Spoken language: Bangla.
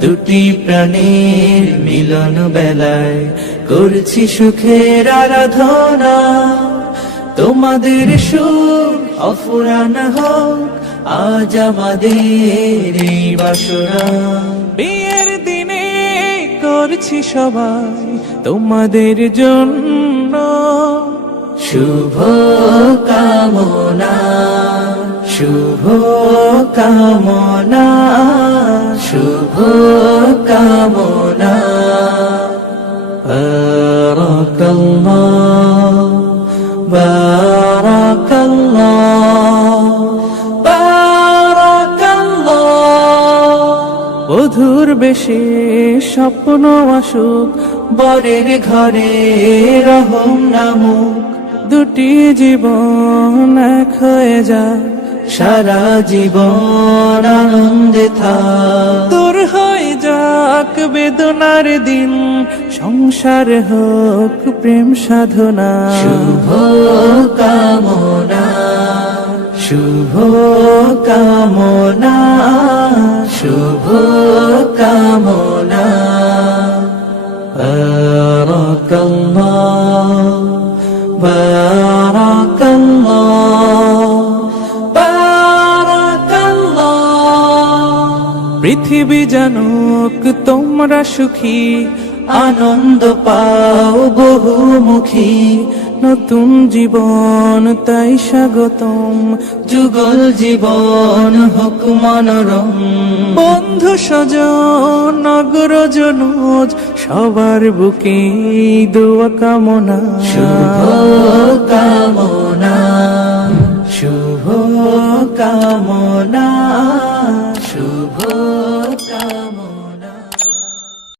দুটি প্রাণীর মিলন বেলায় করছি সুখের আরাধনা। তোমাদের সুর অফুরান হোক, আজ আমাদের এই বাসনা। বিয়ের দিনে করছি সবাই তোমাদের জন্য শুভ কামনা শুভ কামনা। শুভ কামনা বারাকাল্লাহ বারাকাল্লাহ। বেশি স্বপ্ন অসুখ বরের ঘরে রহম নামুক। দুটি জীবন খয়ে যায় সারা জীবন আনন্দে থা দূর হয়ে যাক বেদনার দিন সংসার হোক প্রেম সাধনা। শুভ কামনা শুভ কামনা শুভ কামনা। বারাকাল্লাহ বারাক পৃথিবী জানুক, তোমরা সুখী, আনন্দ পাও বহুমুখী। নতুন জীবন, তাই স্বাগতম। যুগল জীবন হোক মনোরম। বন্ধু স্বজন নগর জনোজ, সবার বুকে দোয়া কামনা। শুভ কামনা। শুভ কামনা।